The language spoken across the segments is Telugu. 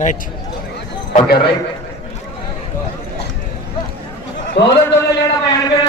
రైట్. Okay right. లేటమ్మా ఎనభై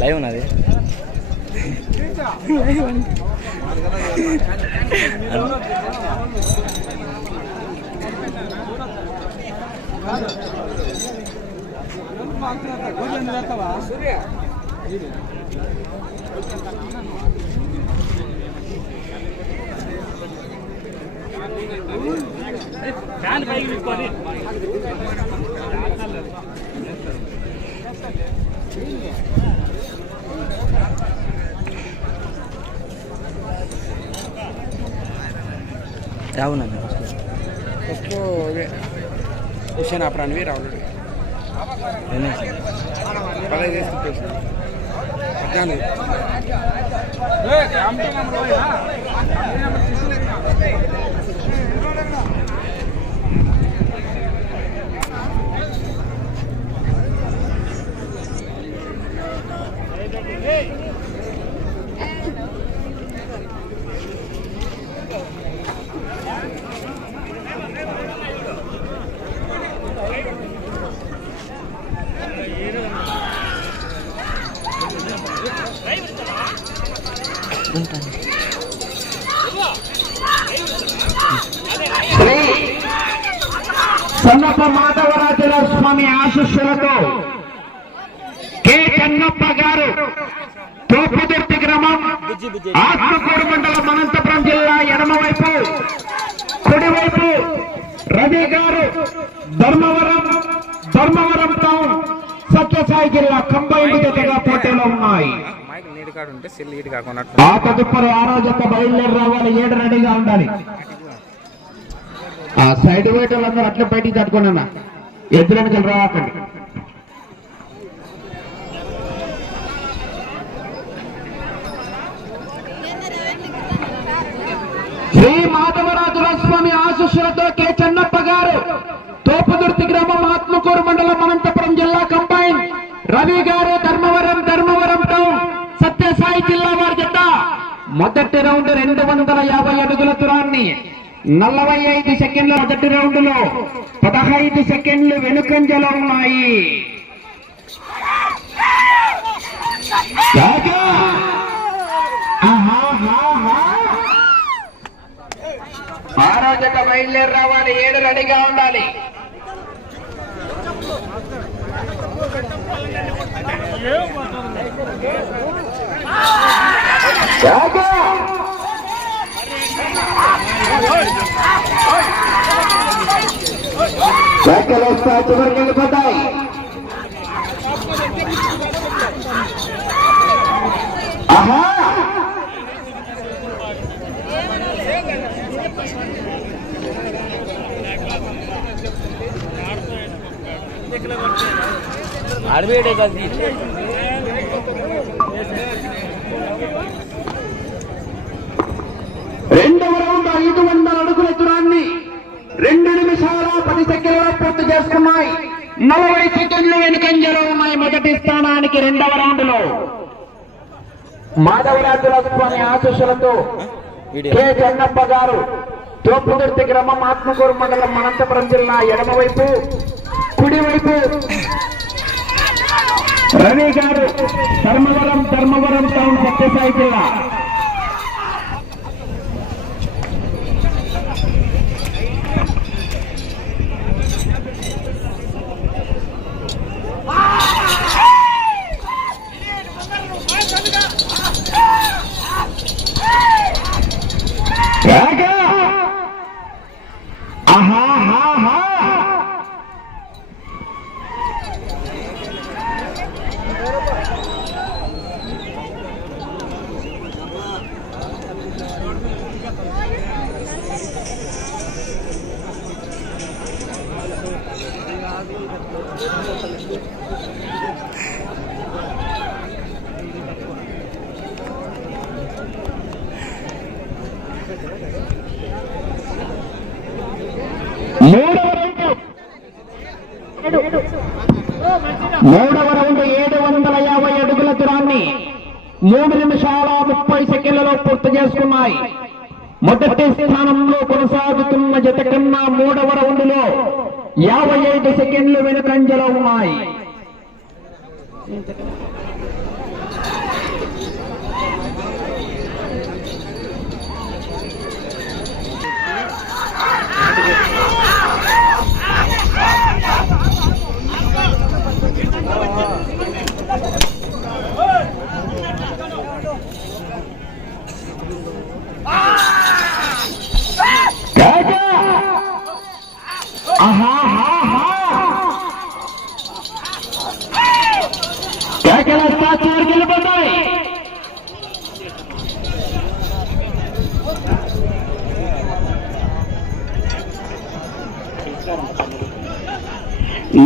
లైవ్ ఉన్నది అవునండి ఫస్ట్ హుసేన్ అప్రాన్వి రావులు పదహైదు వేసి పద్నాలుగు శ్రీ సన్నప్ప మాధవరాజుల స్వామి ఆశీస్సులతో కె చెన్నప్ప గారు తోపుదుర్తి గ్రామం ఆత్మకూరు మండలం అనంతపురం జిల్లా ఎడమవైపు కుడివైపు రవి గారు ధర్మవరం ధర్మవరం టౌన్ సత్యసాయి జిల్లా కంబైండ్ జతగా పోటీలో ఉన్నాయి. ఆ తదుపరి ఆరోజక బయలుదేరి రావాలి ఏడు రెడీగా ఉండాలి. ఆ సైడ్ బయట వాళ్ళందరూ అట్లా బయటికి తట్టుకున్నా ఎదురెనకలు రాకండి. శ్రీ మాధవరాజుల స్వామి ఆశీస్సులతో కె. చెన్నప్ప గారు తోపుదుర్తి గ్రామం ఆత్మకూరు మండలం అనంతపురం జిల్లా కంబైన్. రవి గారు ధర్మవరం ధర్మవరం టౌన్. సత్యసాయి జిల్లా వారి జత. మొదటి రౌండ్ రెండు వందల యాభై అడుగుల తురాన్ని నలభై ఐదు సెకండ్ల మొదటి రౌండ్లో పదహైదు సెకండ్లు వెనుకంజలో ఉన్నాయి. రాజా! ఆహాహాహా! ఆరోజక బయలుదేరి రావాలి ఏడు రెడీగా ఉండాలి రాజా! రెక్కలు చివరికి వెళ్ళిపోతాయి ఆహా అడవేడే రెండవ రౌండ్ ఐదు వందల అడుగుల దూరాన్ని రెండు నిమిషాల పది సెకండ్ల పూర్తి చేస్తున్నాయి నలభై సెకండ్లు వెనుకంజలో ఉన్నాయి మొదటి స్థానానికి రెండవ రౌండ్లో మాధవరాజుల స్వామి ఆశీస్సులతో కె. చెన్నప్ప గారు తోపుదుర్తి గ్రామం ఆత్మకూరు మండలం అనంతపురం జిల్లా ఎడమవైపు కుడివైపు రవి గారు ధర్మవరం ధర్మవరం టౌన్ సత్యసాయి జిల్లా. మూడవ రౌండ్. మూడవ రౌండ్ ఏడు వందల యాభై అడుగుల దూరాన్ని మూడు నిమిషాల ముప్పై సెకండ్లలో పూర్తి చేసుకున్నాయి. మొదటి స్థానంలో కొనసాగుతున్న జత కన్నా మూడవ రౌండ్లో యాభై ఐదు సెకండ్లు వెనుకంజలో ఉన్నాయి రాజా! ఆహాహాహా! కేకల స్టాచ్యూ వరకు వెళ్ళిపోతాయి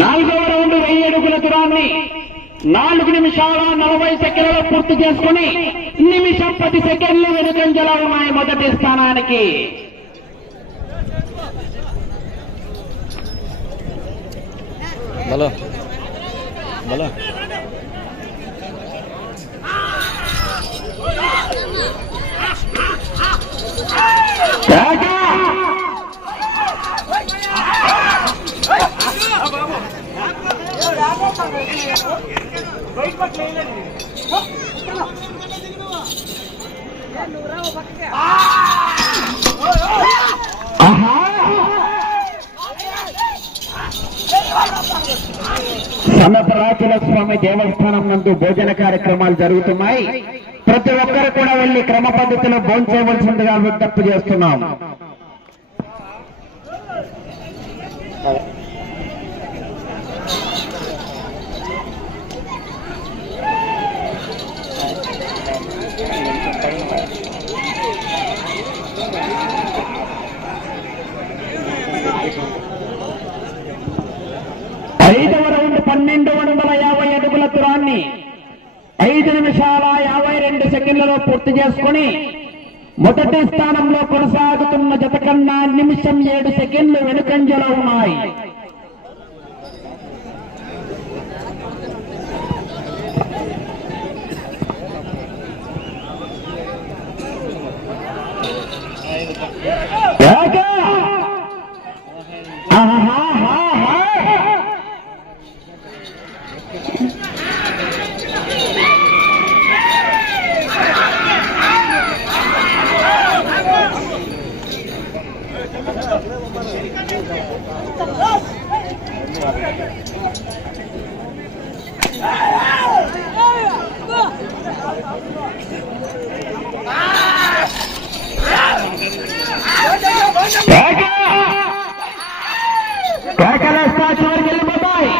నాలుగవ రౌండ్ వెయ్యి అడుగుల దూరాన్ని నాలుగు నిమిషాల నలభై సెకండ్లలో పూర్తి చేసుకుని నిమిషం పది సెకండ్లు వెనుకంజలో ఉన్నాయి మొదటి స్థానానికి. రాజా! ఆహా! స్వామి దేవస్థానం నందు భోజన కార్యక్రమాలు జరుగుతున్నాయి ప్రతి ఒక్కరు కూడా వెళ్ళి క్రమ పద్ధతిలో భోంచేయవలసిందిగా విజ్ఞప్తి చేస్తున్నాం ఐదవ రౌండ్ పన్నెండు వందల యాభై పని ఐదు నిమిషాల యాభై రెండు సెకండ్లలో పూర్తి చేసుకుని మొదటి స్థానంలో కొనసాగుతున్న జత కన్నా నిమిషం ఏడు సెకండ్లు వెనుకంజలో ఉన్నాయి రాజా! ఆహాహాహా! రాజా! కేకల స్టాచ్యూ వరకు వెళ్ళిపోతాయి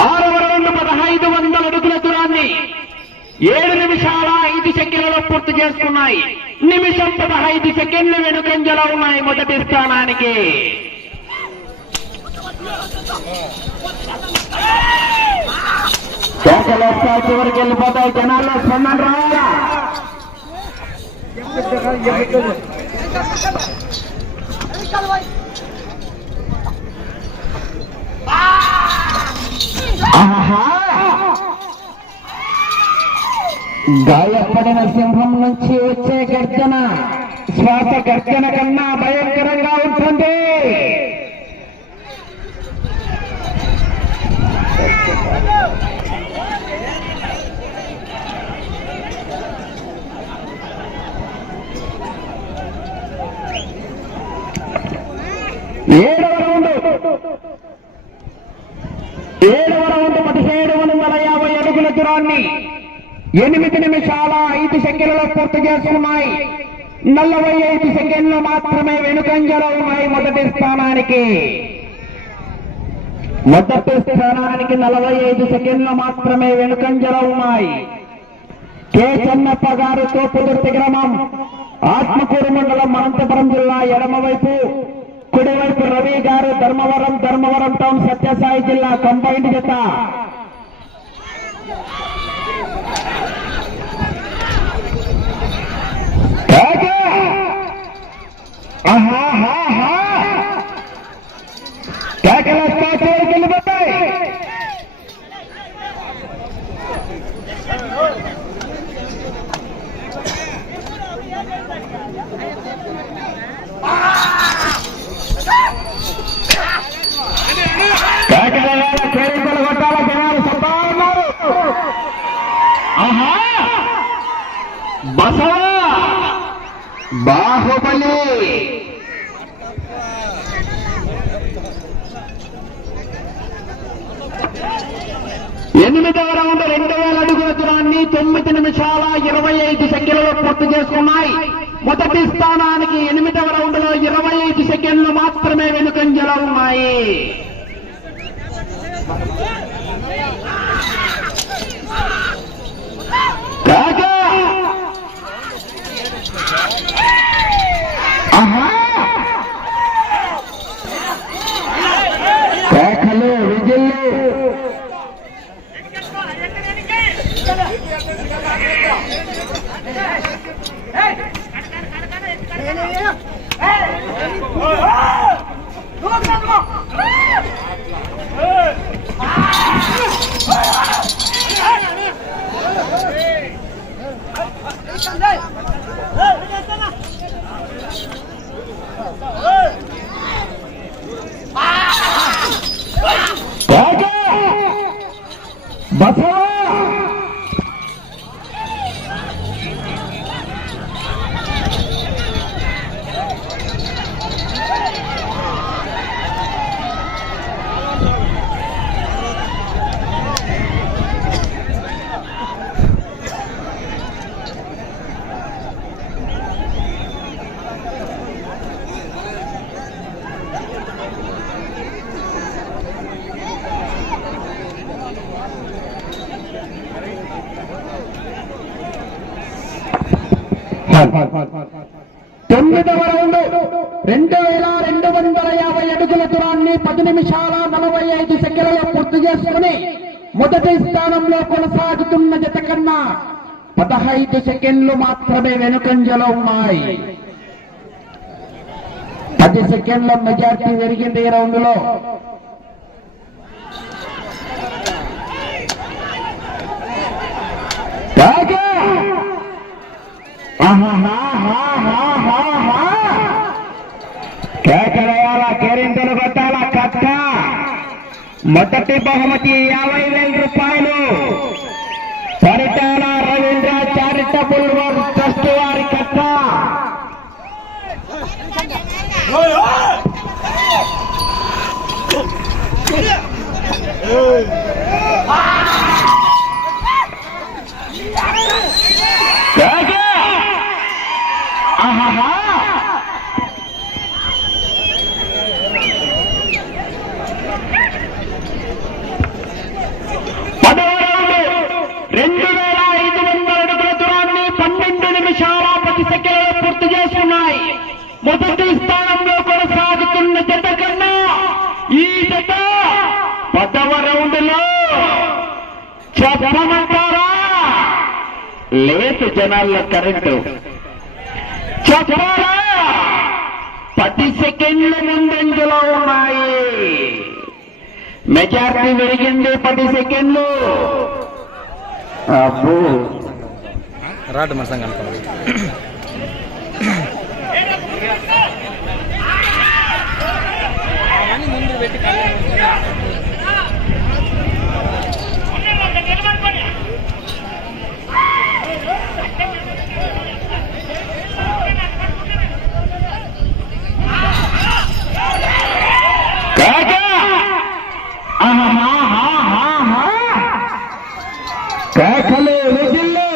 ఆరవ రౌండ్ పదహైదు వందల అడుగుల దూరాన్ని ఏడు నిమిషాల ఐదు సెకండ్లలో పూర్తి చేసుకున్నాయి. నిమిషం పదహైదు సెకండ్లు వెనుకంజలో ఉన్నాయి మొదటి స్థానానికి. కేకలు వస్తాయి చివరికి వెళ్ళిపోతాయి జనాల్లో. స్పందన రావాలా? ఆహా! గాయపడిన సింహం నుంచి వచ్చే గర్జన. శ్వాస గర్జన కన్నా భయంకరంగా ఉంటుంది. ఏడవ రౌండ్. ఏడవ రౌండ్ పదిహేడు వందల యాభై అడుగుల దూరాన్ని. ఎనిమిది నిమిషాల ఐదు సెకండ్లలో పూర్తి చేసుకున్నాయి. నలభై ఐదు సెకండ్లు మాత్రమే వెనుకంజలో ఉన్నాయి మొదటి స్థానానికి. మొదటి స్థానానికి నలభై ఐదు సెకండ్లు మాత్రమే వెనుకంజలో ఉన్నాయి. కె. చెన్నప్ప గారు తోపుదుర్తి గ్రామం ఆత్మకూరు మండలం అనంతపురం జిల్లా ఎడమవైపు కుడివైపు రవి గారు ధర్మవరం ధర్మవరం టౌన్ సత్యసాయి జిల్లా కంబైండ్ జత. ఆహాహాహా! కేకలు వస్తా చివరికి వెళ్ళిపోతాయి కేకల ఎనిమిదవ రౌండ్ రెండు వేల అడుగుల దూరాన్ని తొమ్మిది నిమిషాల ఇరవై ఐదు సెకండ్లలో పూర్తి చేసుకున్నాయి. మొదటి స్థానానికి ఎనిమిదవ రౌండ్లో ఇరవై ఐదు సెకండ్లు మాత్రమే వెనుకంజలో ఉన్నాయి. 上菜 తొమ్మిదవ రౌండ్ రెండు వేల రెండు వందల యాభై అడుగుల దూరాన్ని పది నిమిషాల నలభై ఐదు సెకండ్లలో పూర్తి చేసుకుని మొదటి స్థానంలో కొనసాగుతున్న జత కన్నా పదహైదు సెకండ్లు మాత్రమే వెనుకంజలో ఉన్నాయి. పది సెకండ్ల మెజార్టీ పెరిగింది ఈ రౌండ్లో మొదటి బహుమతి యాభై వేల రూపాయలు Paritala Ravindra charitable work trust వారి కట్ట కేక! ఆహాహా! పదవ రౌండ్ రెండు వేల ఐదు వందల అడుగుల దూరాన్ని పన్నెండు నిమిషాల పది సెకండ్లు పూర్తి చేసుకున్నాయి మొదటి స్థానంలో కొనసాగుతున్న జత కన్నా ఈ జత పదవ రౌండ్లో చెప్పమంటారా జనాల్లో కరెంటు. చెప్పారా పది సెకండ్ల ముందంజలో ఉన్నాయి. మెజార్టీ పెరిగింది పది సెకండ్లు. అబ్బో. రాడు మన సంఘం ముందు పెట్టి కేకలు విజిల్లు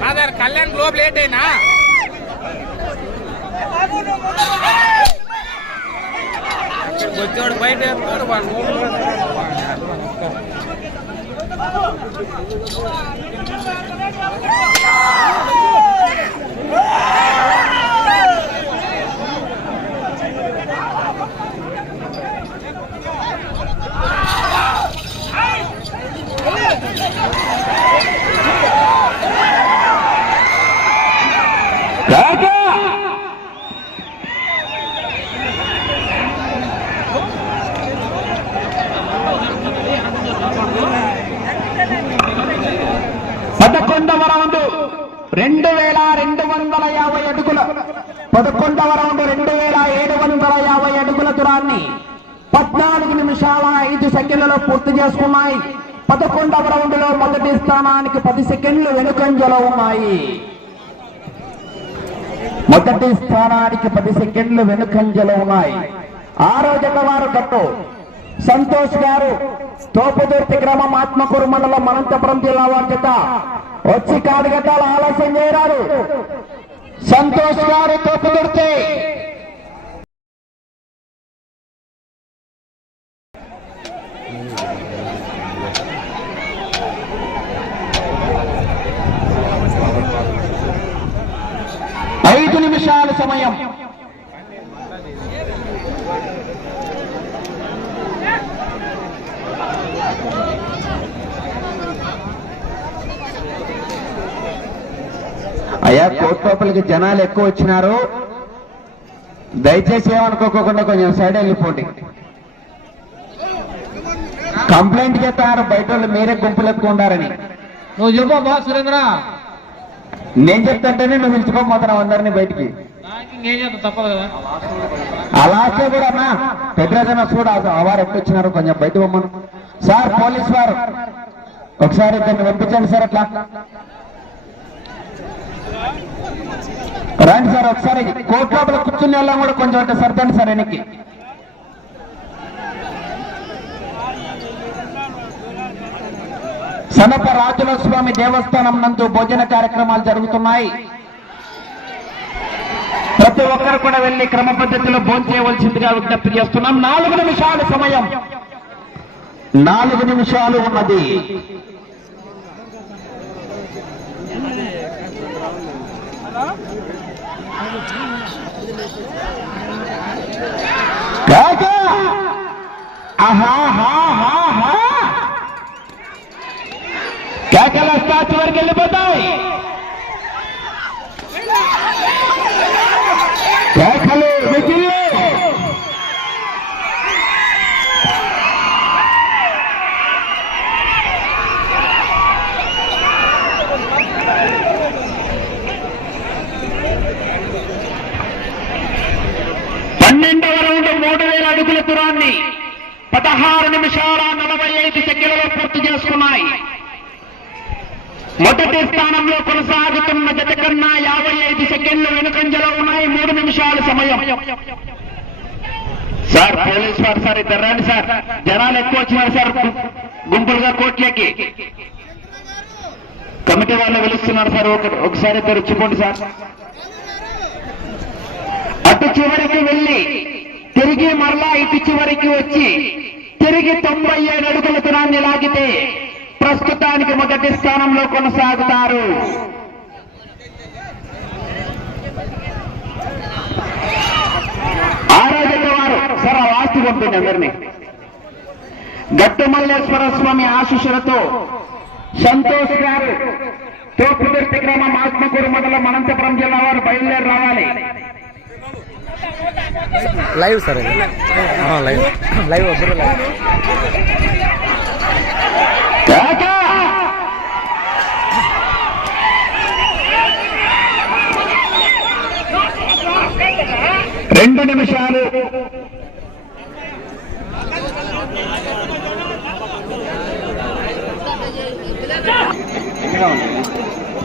ఫాదర్ కళ్యాణ్ గ్లోబ్ లేట్ అయినా? ગોચડ ભાઈને કરવાનું. રાજા! రెండు వేల రెండు వందల యాభై అడుగుల పదకొండవ రౌండ్ రెండు వేల ఏడు వందల యాభై అడుగుల దూరాన్ని పద్నాలుగు నిమిషాల ఐదు సెకండ్లలో పూర్తి చేసుకున్నాయి. పదకొండవ రౌండ్లో మొదటి స్థానానికి పది సెకండ్లు వెనుకంజలో ఉన్నాయి. మొదటి స్థానానికి పది సెకండ్లు వెనుకంజలో ఉన్నాయి. ఆరో జత వారు గట్టు. సంతోష్ గారు తోపుదుర్తి గ్రామం ఆత్మకూరు మండలం అనంతపురం జిల్లా వారి జత వచ్చి కాడు గట్టాలు ఆలస్యం చేయరాదు. సంతోష్ గారు తోపుదుర్తి ఐదు నిమిషాల సమయం అయ్యా కోర్టు లోపలికి జనాలు ఎక్కువ వచ్చినారు. దయచేసి ఏమనుకోకుండా కొంచెం సైడ్ వెళ్ళిపోండి. కంప్లైంట్ చేస్తారు బయట వాళ్ళు మీరే గుంపులు ఎక్కువ ఉండారని నువ్వు చెప్పు బా సురేంద్ర. నేను చెప్తుంటేనే నువ్వు పిలుచుకోపోతున్నావు అందరినీ బయటికి. అలాగే కూడా అన్నా పెద్దరాజన కూడా వారు ఎప్పుడు వచ్చినారు కొంచెం బయట పొమ్మను. సార్ పోలీస్ వారు. ఒకసారి ఇద్దరిని పంపించండి సార్ అట్లా. రండి సార్ ఒకసారి కోర్టు లోపల కూర్చుని వెళ్ళాం కూడా కొంచెం అంటే సర్దండి సార్ వెనక్కి సనప రాజుల స్వామి దేవస్థానం నందు భోజన కార్యక్రమాలు జరుగుతున్నాయి. ప్రతి ఒక్కరు కూడా వెళ్ళి క్రమ పద్ధతిలో భోంచేయవలసిందిగా విజ్ఞప్తి చేస్తున్నాం. నాలుగు నిమిషాల సమయం. నాలుగు నిమిషాలు ఉన్నది. కాకా! ఆహాహాహాహా! కేకల స్టాచ్యూ వరకు వెళ్ళిపోతాయి కేకలు మిగిలి పన్నెండవ రౌండ్ మూడు వేల అడుగుల దూరాన్ని పదహారు నిమిషాల నలభై ఐదు సెకండ్లలో పూర్తి చేసుకున్నాయి. మొదటి స్థానంలో కొనసాగుతున్న జత కన్నా యాభై ఐదు సెకండ్లు వెనుకంజలో ఉన్నాయి. మూడు నిమిషాల సమయం. సార్ పోలీస్ వారు సార్ ఇద్దరు రండి సార్. జనాలు ఎక్కువ వచ్చినారు సార్ గుంపులుగా కోట్లకి. కమిటీ వాళ్ళు పిలుస్తున్నారు సార్ ఒకసారి ఇద్దరు సార్. అటు చివరికి వెళ్ళి తిరిగి మరలా ఇటు చివరికి వచ్చి తిరిగి తొంభై ఏడు అడుగుల దూరాన్ని లాగితే ప్రస్తుతానికి మొదటి స్థానంలో కొనసాగుతారు. ఆరాధక వారు సరే ఆస్తి పంపింది అందరినీ. గట్టుమల్లేశ్వర స్వామి ఆశీస్సులతో సంతోష్ గారు తోపుదుర్తి గ్రామం ఆత్మకూరు మండలం అనంతపురం జిల్లా వారు బయలుదేరి రావాలి. లైవ్ సార్ ఇది లైవ్ లైవ్ వద్దరు లైవ్! రెండు నిమిషాలు. ఉంది